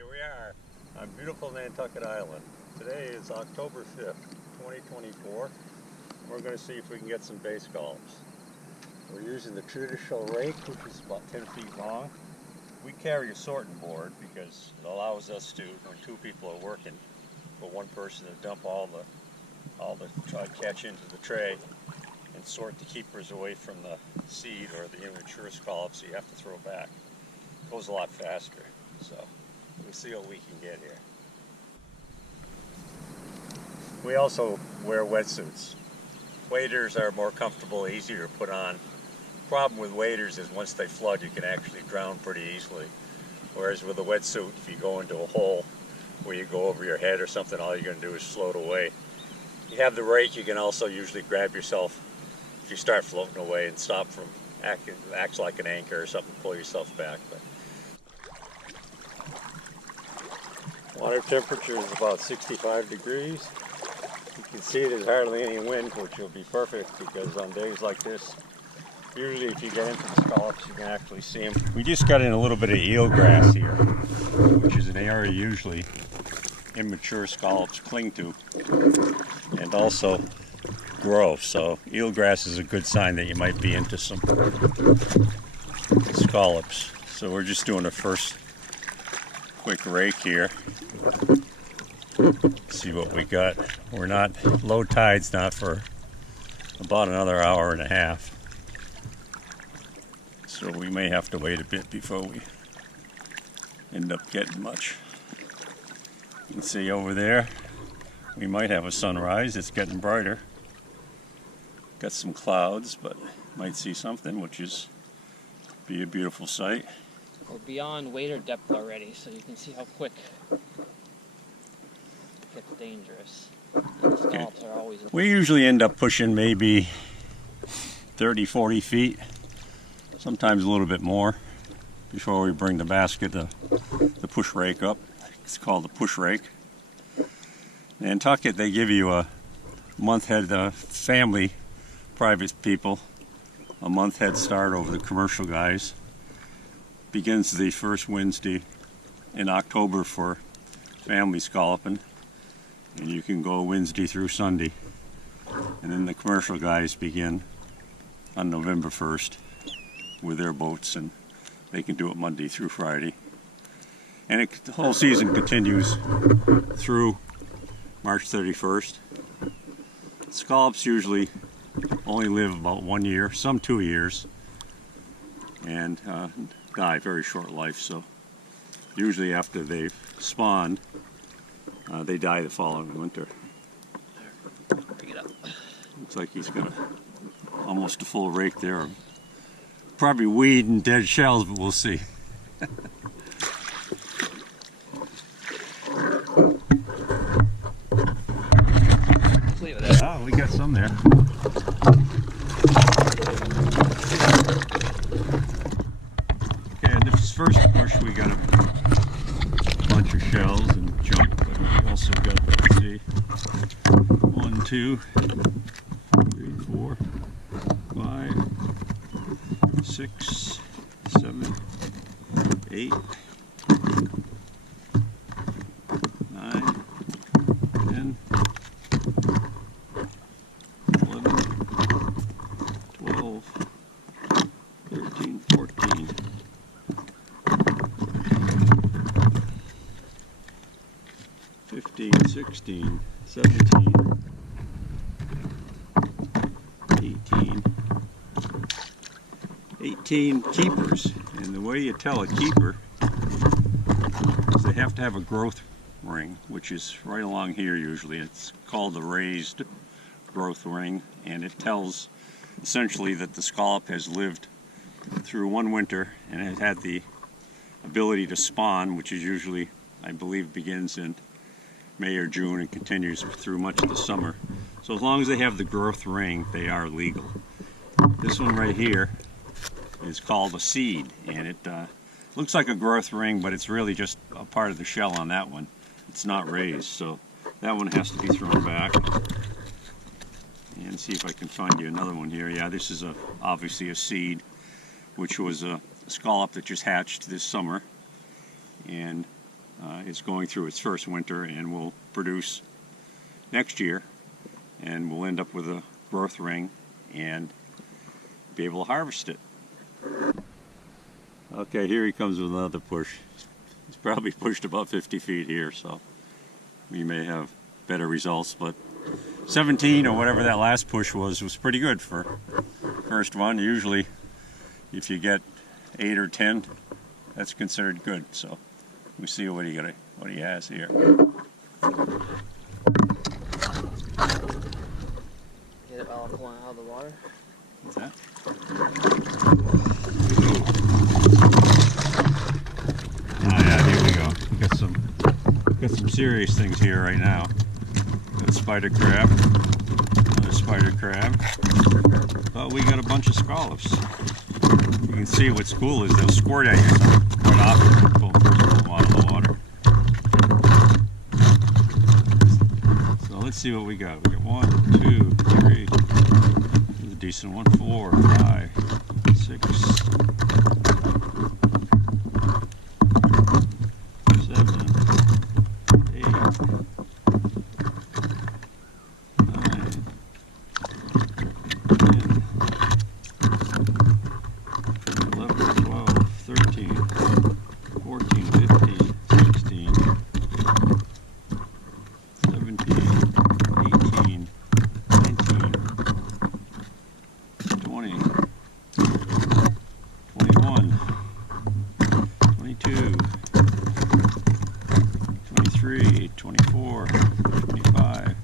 Here we are on beautiful Nantucket Island. Today is October 5th, 2024. We're going to see if we can get some bay scallops. We're using the traditional rake, which is about 10 feet long. We carry a sorting board because it allows us to, when two people are working, for one person to dump all the catch into the tray and sort the keepers away from the seed or the immature scallops you have to throw back. It goes a lot faster. So we'll see what we can get here. We also wear wetsuits. Waders are more comfortable, easier to put on. The problem with waders is once they flood, you can actually drown pretty easily. Whereas with a wetsuit, if you go into a hole where you go over your head or something, all you're going to do is float away. You have the rake, you can also usually grab yourself if you start floating away and stop from acts like an anchor or something, pull yourself back. But water temperature is about 65 degrees. You can see there's hardly any wind, which will be perfect because on days like this, usually if you get into the scallops, you can actually see them. We just got in a little bit of eelgrass here, which is an area usually immature scallops cling to and also grow. So eelgrass is a good sign that you might be into some scallops. So we're just doing a first quick rake here. See what we got. We're not, low tide's not for about another hour and a half. So we may have to wait a bit before we end up getting much. You can see over there, we might have a sunrise. It's getting brighter. Got some clouds, but might see something, which is be a beautiful sight. We're beyond wader depth already, so you can see how quick it gets dangerous. And the scallops are always... We usually end up pushing maybe 30, 40 feet, sometimes a little bit more, before we bring the basket, the push rake up. It's called the push rake. In Nantucket, they give you a month head, family, private people, a month head start over the commercial guys. Begins the first Wednesday in October for family scalloping, and you can go Wednesday through Sunday. And then the commercial guys begin on November 1st with their boats, and they can do it Monday through Friday. And the whole season continues through March 31st. Scallops usually only live about 1 year, some 2 years, and die very short life. So usually after they've spawned, they die the following winter. Bring it up. Looks like he's got almost a full rake there. Probably weed and dead shells, but we'll see. Leave it there. Oh, we got some there. Okay, this first push we got a bunch of shells and junk, but we also got, let's see, 1, 2, 3, 4, 5, 6, 7, 8, 9, 10, 11, 12, 13, 14, 15, 16, 17, 18 keepers. And the way you tell a keeper is they have to have a growth ring, which is right along here usually. It's called the raised growth ring, and it tells essentially that the scallop has lived through one winter and has had the ability to spawn, which is usually, I believe, begins in May or June and continues through much of the summer. So as long as they have the growth ring, they are legal. This one right here is called a seed, and it looks like a growth ring, but it's really just a part of the shell on that one. It's not raised, so that one has to be thrown back. And see if I can find you another one here. Yeah, this is obviously a seed, which was a scallop that just hatched this summer, and is going through its first winter and will produce next year, and we'll end up with a growth ring and be able to harvest it. Okay, here he comes with another push. He's probably pushed about 50 feet here, so we may have better results, but 17 or whatever that last push was pretty good for first one. Usually if you get 8 or 10, that's considered good. So we see what he has here. Get it all pulling out of the water. What's that? Oh yeah, here we go. We got some serious things here right now. Got a spider crab, another spider crab. But we got a bunch of scallops. You can see what's cool is they'll squirt at you quite often. Pull them out of the water. So let's see what we got. We got 1, 2, 3. This is a decent one. 4, 5, 6, 7, 8, 9, 10, 11, 12, 13, 14, 15, 16, 17, 18, 19, 20, 21, 22, 23, 24, 25,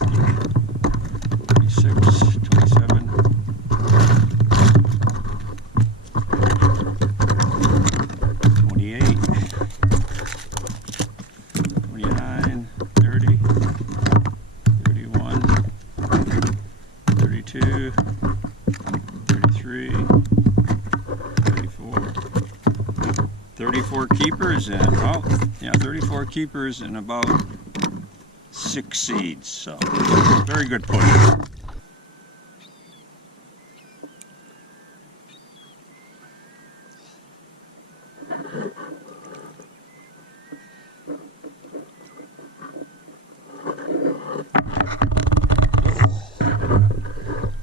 26, 27, 28, 29, 30, 31, 32, 33, 34, 34 keepers and, oh, yeah, 34 keepers and about 6 seeds, so very good push.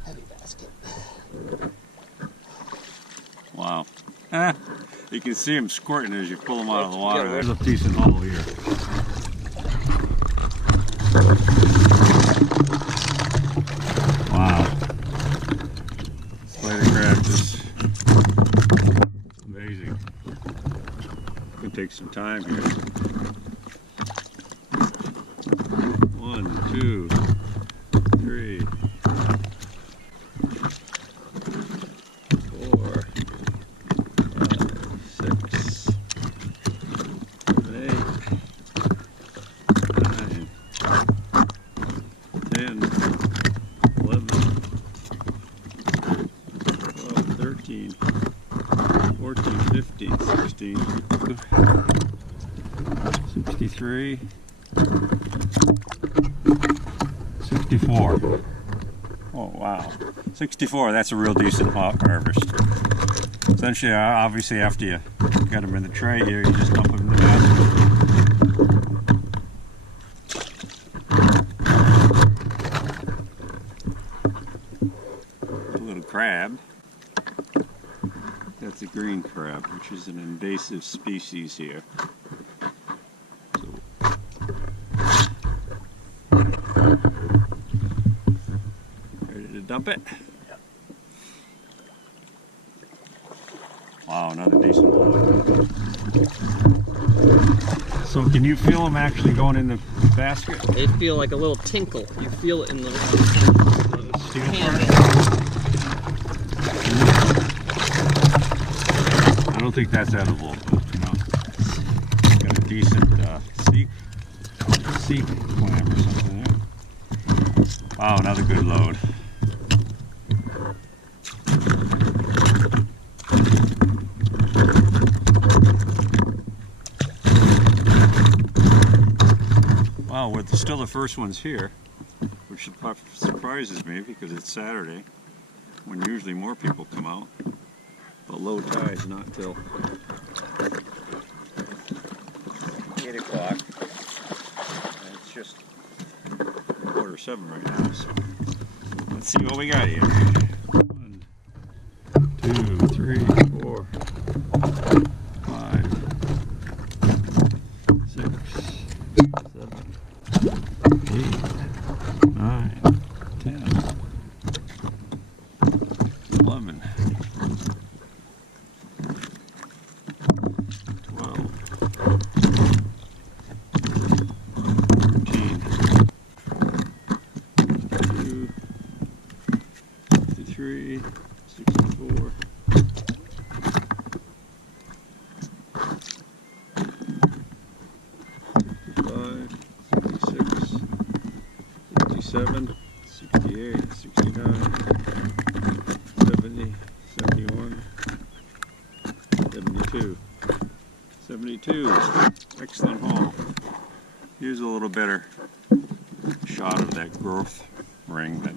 Heavy basket. Wow. You can see them squirting as you pull them out of the water. Yeah, There's a decent hole here. Wow. Spider crab is amazing. Could take some time here. 1, 2, 3, 4, 6, 7, 8, 9, 10, 11, 12, 13, 14, 15, 16, 63, 64. Oh wow, 64, that's a real decent harvest. Essentially, obviously after you get them in the tray here, you just dump them in the basket. A little crab. That's a green crab, which is an invasive species here. Ready to dump it? Yep. Wow, another decent one. So can you feel them actually going in the basket? They feel like a little tinkle. You feel it in the Steel hand. I don't think that's edible, you know. Got a decent seek clam or something there. Wow, another good load. Wow, we're still the first ones here, which surprises me because it's Saturday, when usually more people come out. But low tide's not till 8 o'clock. And it's just 6:45 right now, so let's see what we got here. 1, 2, 3, 4, 5, 6, 7, 8, 9, 10, 11, 12, 13, 52, 53, 64, 65, 66, 67, 68, 69, 70, 71, 72. 72. Excellent haul. Here's a little better shot of that growth ring that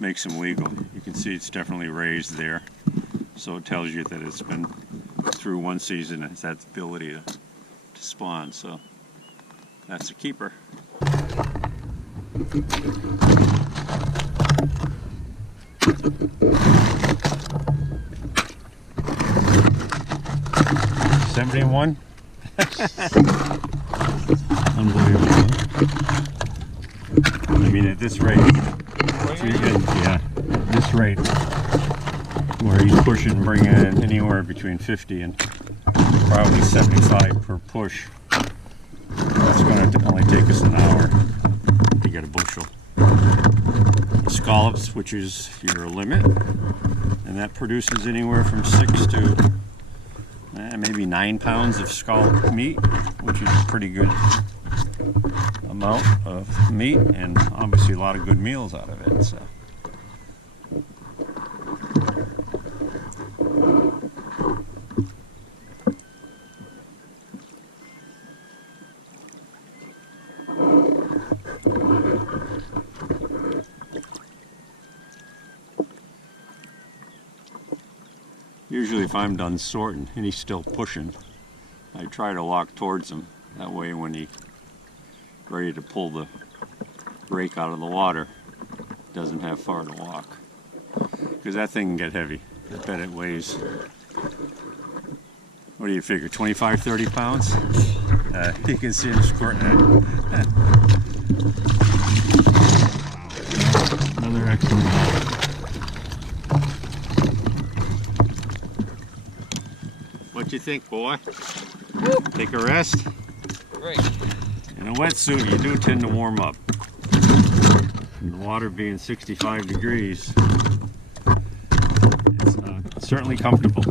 makes them legal. You can see it's definitely raised there. So it tells you that it's been through one season and it's had the ability to spawn. So that's a keeper. $71. Unbelievable. I mean, at this rate, yeah, this rate, where he's pushing, bringing in anywhere between 50 and probably 75 per push. That's going to only take us an hour to get a bushel. Scallops, which is your limit, and that produces anywhere from 6 to maybe 9 pounds of scallop meat, which is a pretty good amount of meat, and obviously a lot of good meals out of it. So. Usually if I'm done sorting and he's still pushing, I try to walk towards him. That way when he's ready to pull the rake out of the water, he doesn't have far to walk. Because that thing can get heavy. I bet it weighs, what do you figure, 25, 30 pounds? You can see him squirting it. Another excellent haul. What you think, boy? Take a rest? Right. In a wetsuit, you do tend to warm up. And the water being 65 degrees, it's certainly comfortable.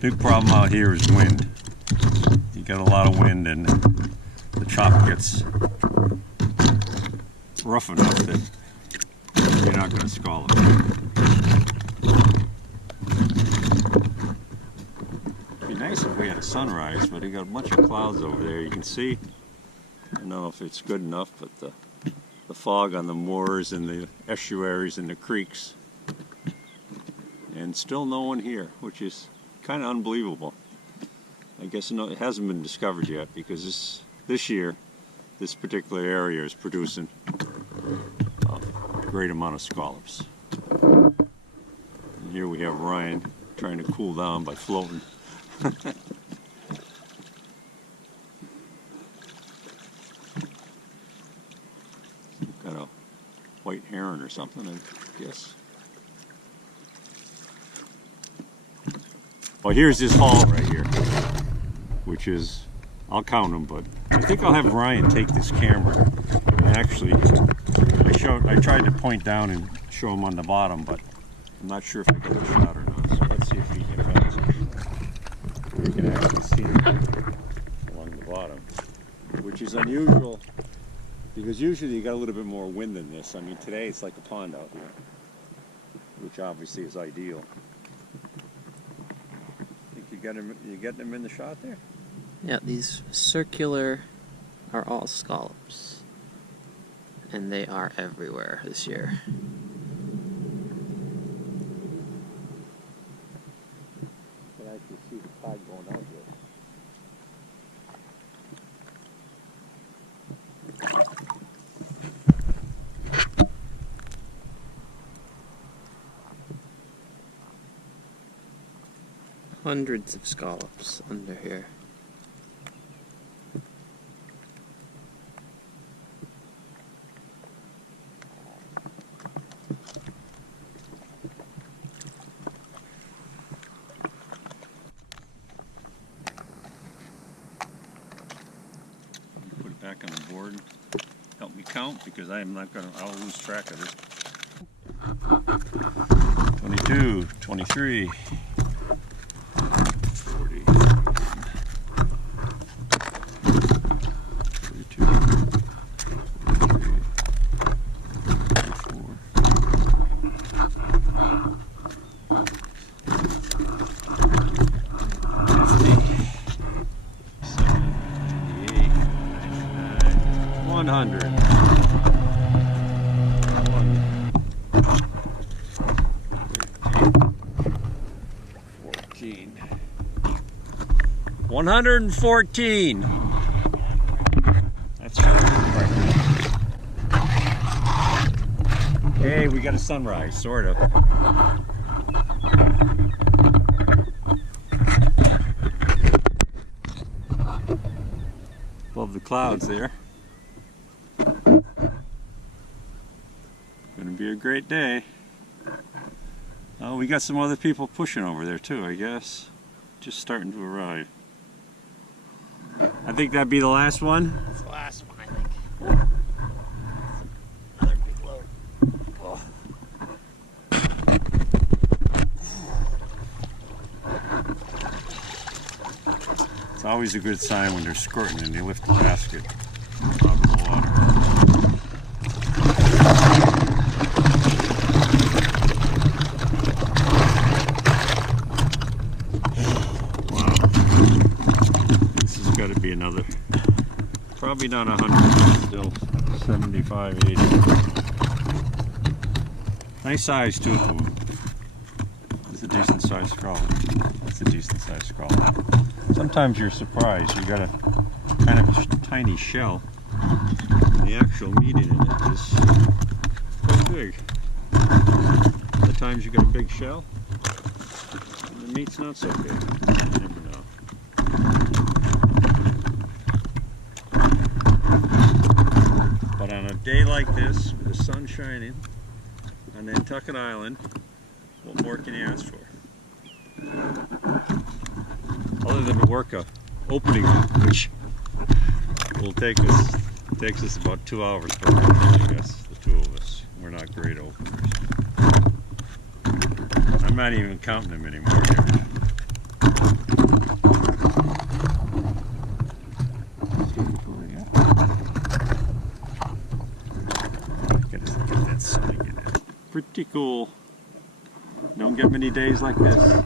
Big problem out here is wind. You got a lot of wind and the chop gets rough enough that you're not going to scallop. Nice if we had a sunrise, but we got a bunch of clouds over there. You can see, I don't know if it's good enough, but the fog on the moors and the estuaries and the creeks, and still no one here, which is kind of unbelievable. I guess it hasn't been discovered yet, because this year this particular area is producing a great amount of scallops. And here we have Ryan trying to cool down by floating. Got a white heron or something, I guess. Well, here's this haul right here, which is, I'll count them, but I think I'll have Ryan take this camera. And actually, I tried to point down and show him on the bottom, but I'm not sure if I get the shot or not. So let's see if he can find it. You can actually see it along the bottom, which is unusual because usually you got a little bit more wind than this. I mean, today it's like a pond out here, which obviously is ideal. Think you getting them in the shot there? Yeah, these circular are all scallops, and they are everywhere this year. You can actually see the tide going out here. Hundreds of scallops under here. Put it back on the board. Help me count because I am not gonna, I'll lose track of this. 22, 23, 40, 42, 43, 44, 100. 114. That's right. Hey, we got a sunrise, sort of. Above the clouds there. Gonna be a great day. Oh, we got some other people pushing over there too, I guess. Just starting to arrive. I think that'd be the last one. That's the last one, I think. Another big load. Oh. It's always a good sign when they're squirting and you lift the basket out of the water. Got to be another, probably not 100, still 75, 80. Nice size too. It's a decent sized scallop. It's a decent sized scallop. Sometimes you're surprised. You got a kind of tiny shell. The actual meat in it is quite big. Other times you got a big shell, and the meat's not so big. You never know. But on a day like this, with the sun shining on Nantucket Island, what more can you ask for? Other than to work a opening, which will takes us about 2 hours per opening, I guess, the two of us. We're not great openers. I'm not even counting them anymore here. Pretty cool. Don't get many days like this.